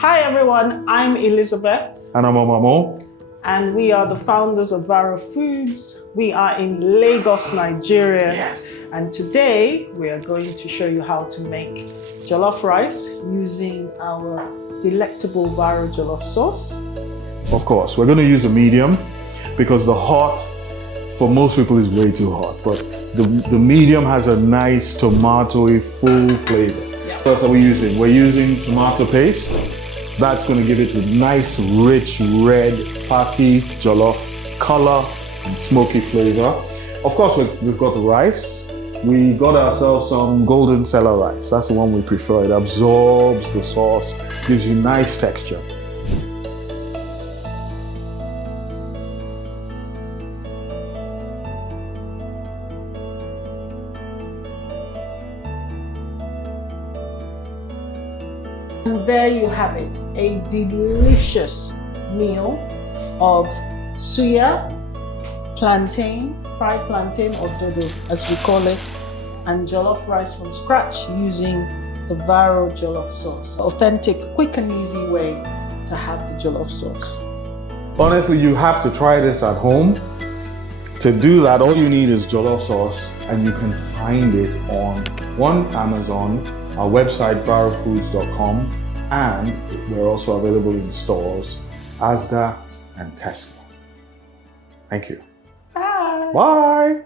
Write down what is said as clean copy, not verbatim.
Hi everyone, I'm Elizabeth. And I'm Omamo. And we are the founders of Varo Foods. We are in Lagos, Nigeria. Yes. And today we are going to show you how to make jollof rice using our delectable Varo Jollof Sauce. Of course, we're going to use a medium because the hot, for most people, is way too hot. But the medium has a nice tomatoey, full flavor. Yeah. What else are we using? We're using tomato paste. That's going to give it a nice, rich, red, fatty jollof color and smoky flavor. Of course, we've got the rice. We got ourselves some golden cellar rice. That's the one we prefer. It absorbs the sauce, gives you nice texture. And there you have it, a delicious meal of suya, plantain, fried plantain or dodo as we call it, and jollof rice from scratch using the Varo Jollof Sauce. Authentic, quick and easy way to have the jollof sauce. Honestly, you have to try this at home. To do that, all you need is jollof sauce, and you can find it on Amazon, our website varofoods.com, and we're also available in stores, Asda and Tesco. Thank you. Bye. Bye.